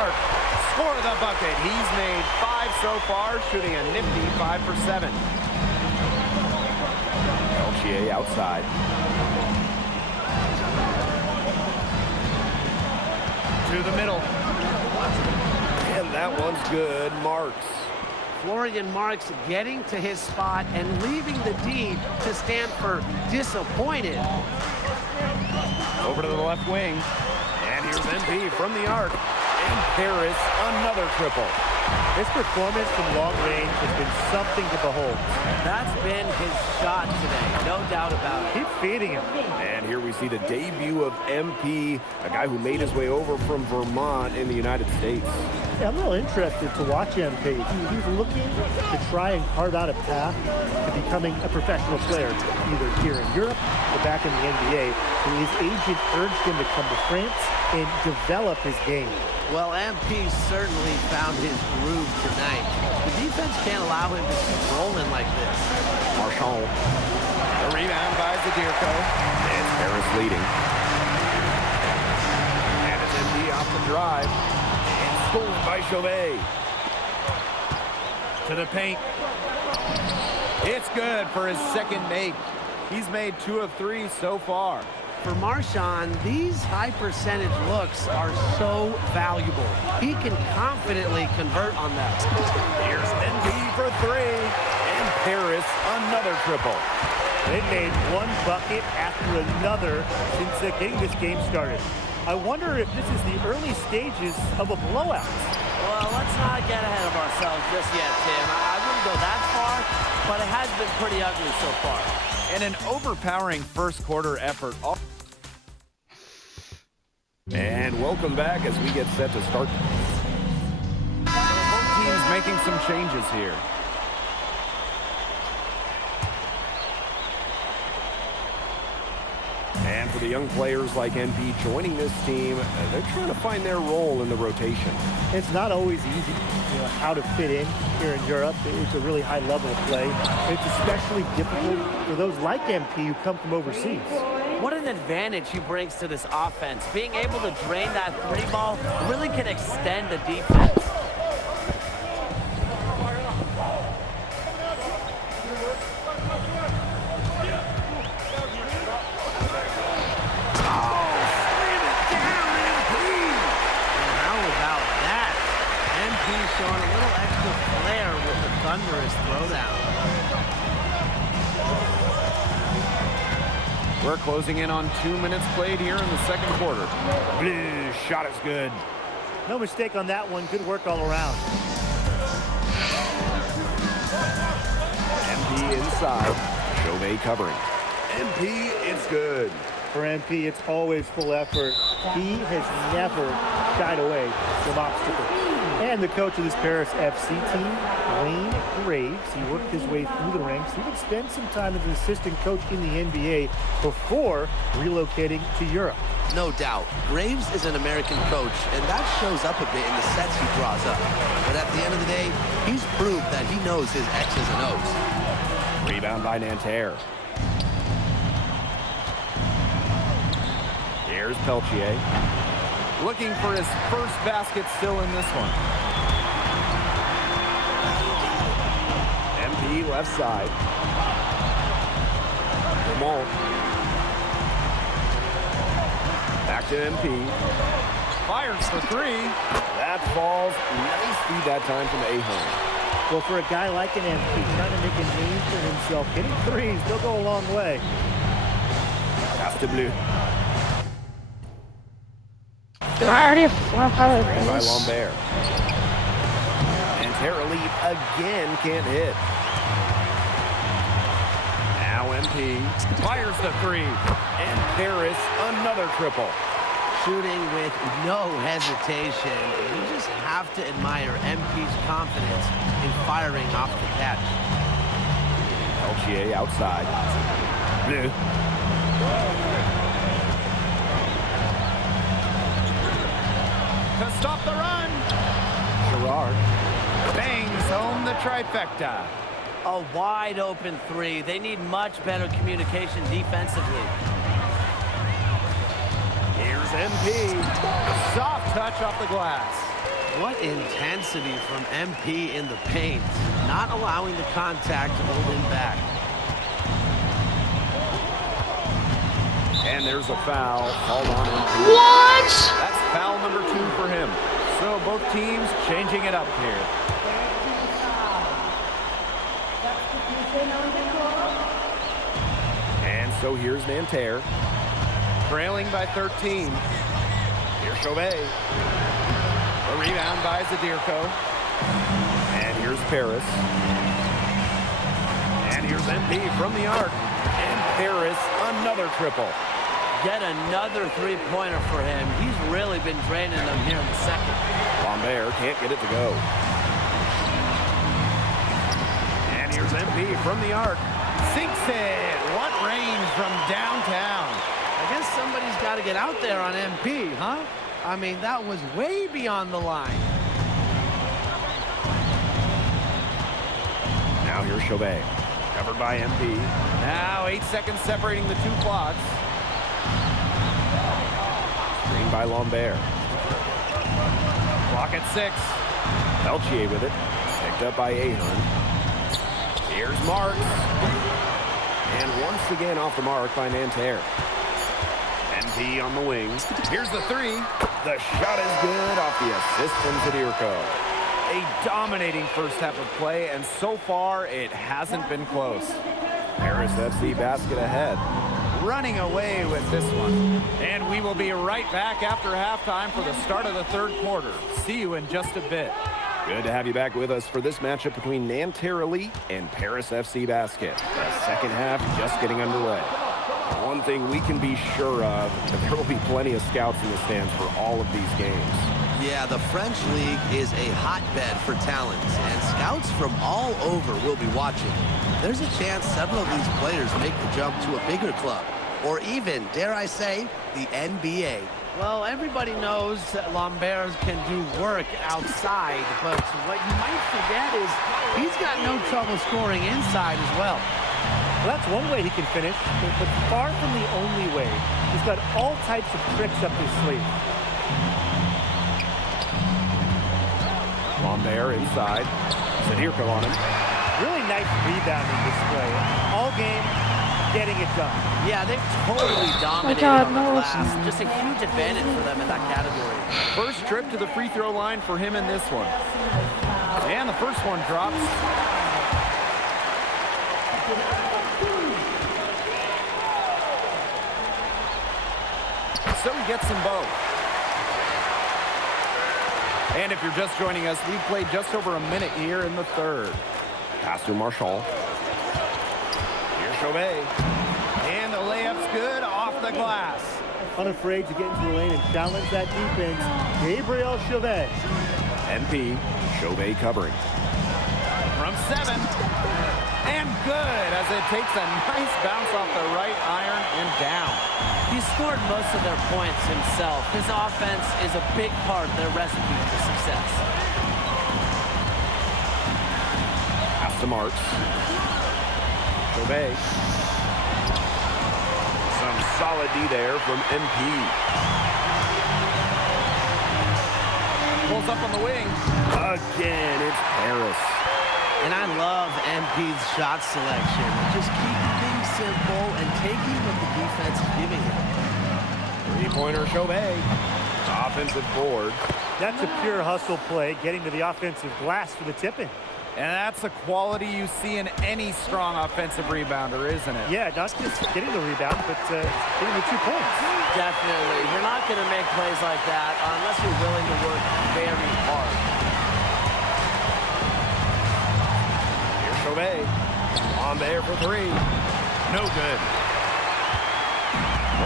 arc. Score the bucket. He's made 5 so far, shooting a nifty 5 for 7. Peltier outside. To the middle. And that one's good. Marks. Florian Marks getting to his spot and leaving the D to stand for disappointed. Over to the left wing. And here's MP from the arc. And Paris, another triple. His performance from long range has been something to behold. That's been his shot today, no doubt about it. Keep feeding him. And here we see the debut of MP, a guy who made his way over from Vermont in the United States. Yeah, I'm real interested to watch MP. He's looking to try and carve out a path to becoming a professional player, either here in Europe or back in the NBA. His agent urged him to come to France and develop his game. Well, MP certainly found his groove tonight. The defense can't allow him to keep rolling like this. Marchand. A rebound by Zadirko. And Paris leading. And it's MP off the drive. And stolen by Chauvet. To the paint. It's good for his second make. He's made 2 of 3 so far. For Marchand, these high percentage looks are so valuable. He can confidently convert on them. Here's MP for 3. And Paris, another triple. They made one bucket after another since getting this game started. I wonder if this is the early stages of a blowout. Well, let's not get ahead of ourselves just yet, Tim. I wouldn't go that far, but it has been pretty ugly so far. And an overpowering first quarter effort. And welcome back as we get set to start. Both teams making some changes here. And for the young players like MP joining this team, they're trying to find their role in the rotation. It's not always easy, how to fit in here in Europe. It's a really high level of play. It's especially difficult for those like MP who come from overseas. What an advantage he brings to this offense. Being able to drain that 3 ball really can extend the defense. Showing a little extra flair with the thunderous throwdown. We're closing in on 2 minutes played here in the second quarter. Shot is good. No mistake on that one. Good work all around. MP inside. Chauvet covering. MP, it's good. For MP, it's always full effort. He has never shied away from obstacles. And the coach of this Paris FC team, Wayne Graves, he worked his way through the ranks. He would spend some time as an assistant coach in the NBA before relocating to Europe. No doubt. Graves is an American coach, and that shows up a bit in the sets he draws up. But at the end of the day, he's proved that he knows his X's and O's. Rebound by Nanterre. Here's Peltier. Looking for his first basket still in this one. MP left side. Vermont. Back to MP. Fires for 3. That falls. Nice feed that time from Ahern. Well, for a guy like an MP, trying to make a name for himself, hitting threes, they'll go a long way. Pass to Bleu. Do I already have 4 pilot By rings? Lambert. And Terra Lead again can't hit. Now MP fires the 3. And Paris another triple. Shooting with no hesitation. You just have to admire MP's confidence in firing off the catch. Peltier outside. Bleu. To stop the run. Gerard bangs home the trifecta. A wide open 3. They need much better communication defensively. Here's MP. Soft touch off the glass. What intensity from MP in the paint, not allowing the contact to hold him back. And there's a foul called on MP. What? That's foul number 2 for him. So both teams changing it up here. And so here's Nanterre, trailing by 13. Here's Chauvet. A rebound by Zadirko. And here's Paris. And here's MP from the arc. And Paris, another triple. Yet another three-pointer for him. He's really been draining them here in the second. Lambert can't get it to go. And here's MP from the arc. Sinks it. What range from downtown. I guess somebody's got to get out there on MP, huh? I mean, that was way beyond the line. Now here's Chauvet. Covered by MP. Now 8 seconds separating the two clocks. Screened by Lambert. Clock at 6. Peltier with it. Picked up by Ahern. Here's Marks. And once again off the mark by Nanterre. MP on the wing. Here's the 3. The shot is good off the assist from Zadirko. A dominating first half of play, and so far it hasn't been close. Paris FC basket ahead. Running away with this one. And we will be right back after halftime for the start of the third quarter. See you in just a bit. Good to have you back with us for this matchup between Nanterre Elite and Paris FC Basket. The second half just getting underway. One thing we can be sure of, that there will be plenty of scouts in the stands for all of these games. Yeah, the French League is a hotbed for talent, and scouts from all over will be watching. There's a chance several of these players make the jump to a bigger club, or even, dare I say, the NBA. Well, everybody knows that Lambert can do work outside, but what you might forget is he's got no trouble scoring inside as well. Well, that's one way he can finish, but far from the only way. He's got all types of tricks up his sleeve. Lambert inside. Zadirko on him. Really nice rebounding display. All game, getting it done. Yeah, they've totally dominated on the glass. Just a huge advantage for them in that category. First trip to the free throw line for him in this one. And the first one drops. So he gets them both. And if you're just joining us, we've played just over a minute here in the third. Pass to Marchand. Here's Chauvet. And the layup's good off the glass. Unafraid to get into the lane and challenge that defense, Gabriel Chauvet. MP, Chauvet covering. From 7. And good as it takes a nice bounce off the right iron and down. He scored most of their points himself. His offense is a big part of their recipe for success. Pass to Marks. Chauvet. Some solid D there from MP. Pulls up on the wing. Again, it's Paris. And I love MP's shot selection. Just keep things simple and taking what the defense is giving him. Three-pointer Chauvet. Offensive board. That's a pure hustle play, getting to the offensive glass for the tip-in. And that's a quality you see in any strong offensive rebounder, isn't it? Yeah, not just getting the rebound, but getting the 2 points. Definitely. You're not going to make plays like that unless you're willing to work very hard. Here's Chauvet. On there for 3. No good.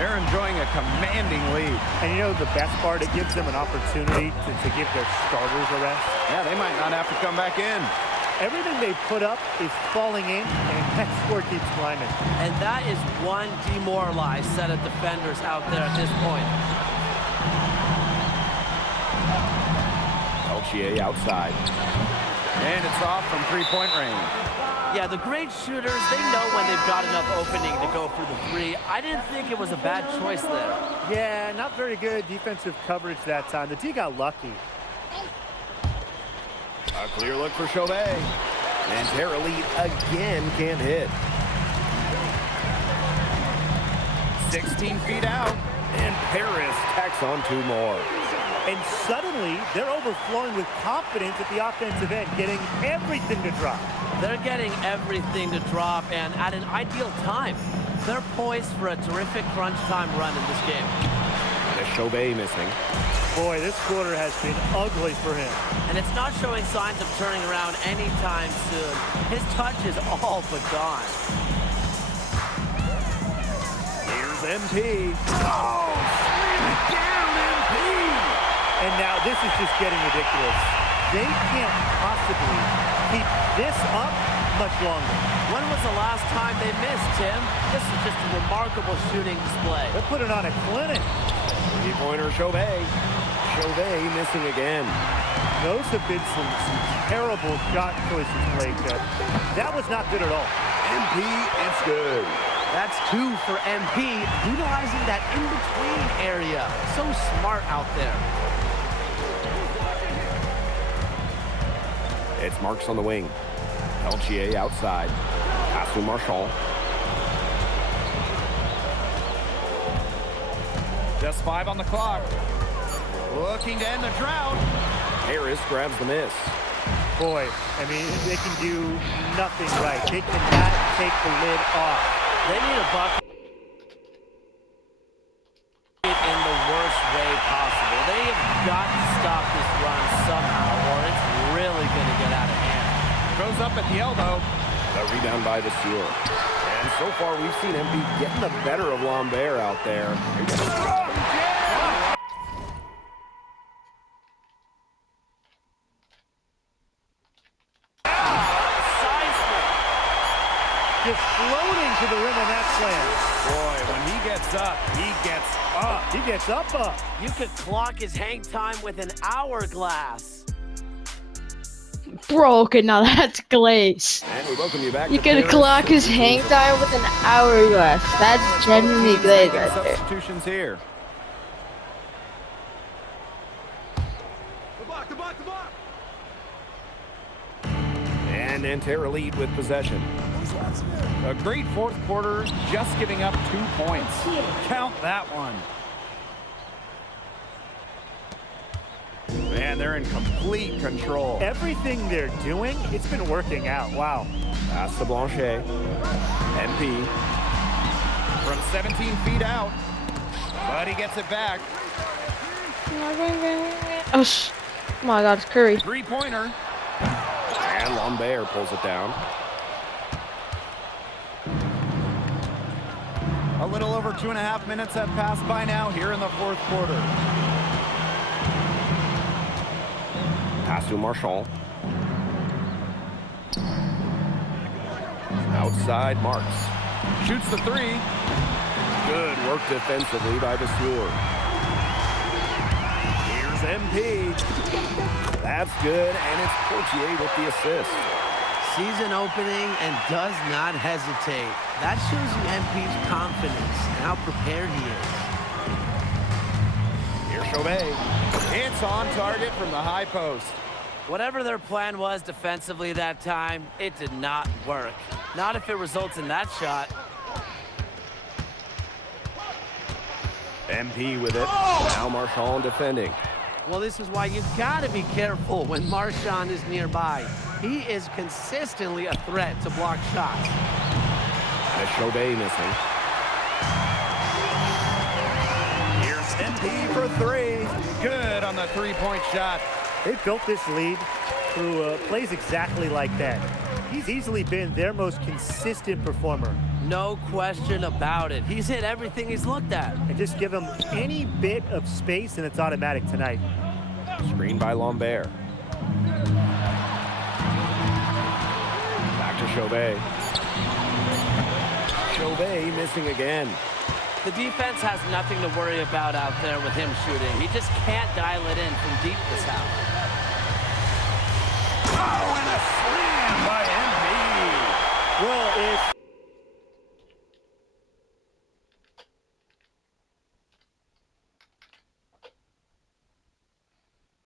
They're enjoying a commanding lead. And you know the best part? It gives them an opportunity to give their starters a rest. Yeah, they might not have to come back in. Everything they put up is falling in, and that score keeps climbing. And that is one demoralized set of defenders out there at this point. Peltier outside. And it's off from three-point range. Yeah, the great shooters, they know when they've got enough opening to go for the 3. I didn't think it was a bad choice there. Yeah, not very good defensive coverage that time. The D got lucky. A clear look for Chauvet. And Terra lead again can't hit. 16 feet out. And Paris tacks on 2 more. And suddenly, they're overflowing with confidence at the offensive end, getting everything to drop. They're getting everything to drop, and at an ideal time. They're poised for a terrific crunch time run in this game. And a Chauvet missing. Boy, this quarter has been ugly for him. And it's not showing signs of turning around anytime soon. His touch is all but gone. Here's MP. Oh, slam it down, MP. And now this is just getting ridiculous. They can't possibly keep this up much longer. When was the last time they missed, Tim? This is just a remarkable shooting display. They're putting on a clinic. 3-pointer Chauvet. Chauvet missing again. Those have been some terrible shot choices played. That was not good at all. MP, it's good. That's 2 for MP, utilizing that in-between area. So smart out there. It's Marks on the wing. Peltier outside. Pass to Marshall. Just 5 on the clock. Looking to end the drought. Harris grabs the miss. Boy, I mean, they can do nothing right. They cannot take the lid off. They need a bucket in the worst way possible. They have got to stop this run somehow, or it's really going to get out of hand. Goes up at the elbow. The rebound by Vasseur. And so far, we've seen MP getting the better of Lambert out there. Just floating to the rim on that slam. Boy, when he gets up, he gets up. He gets up. You could clock his hang time with an hourglass. Bro, okay, now that's glaze. And we welcome you back. You to could Paris. clock his hang time with an hourglass. That's genuinely glaze right there. Substitutions here. And Antera lead with possession. A great fourth quarter, just giving up 2 points. Count that one. Man, they're in complete control. Everything they're doing, it's been working out. Wow. Pass to Blanchet. MP. From 17 feet out. But he gets it back. Oh my God, it's Curry. 3-pointer. And Lambert pulls it down. A little over 2.5 minutes have passed by now here in the fourth quarter. Pass to Marshall. Outside Marks. Shoots the 3. Good work defensively by Vasseur. Here's MP. That's good, and it's Portier with the assist. Season opening and does not hesitate. That shows you MP's confidence and how prepared he is. Here's Chauvet. It's on target from the high post. Whatever their plan was defensively that time, it did not work. Not if it results in that shot. MP with it. Now Marchand defending. Well, this is why you've got to be careful when Marchand is nearby. He is consistently a threat to block shots. And Chauvet missing. Here's MP for 3. Good on the 3-point shot. They built this lead through plays exactly like that. He's easily been their most consistent performer. No question about it. He's hit everything he's looked at. And just give him any bit of space and it's automatic tonight. Screen by Lambert. Back to Chauvet. Chauvet missing again. The defense has nothing to worry about out there with him shooting. He just can't dial it in from deep this half. Oh, and a slam by MP. Well, if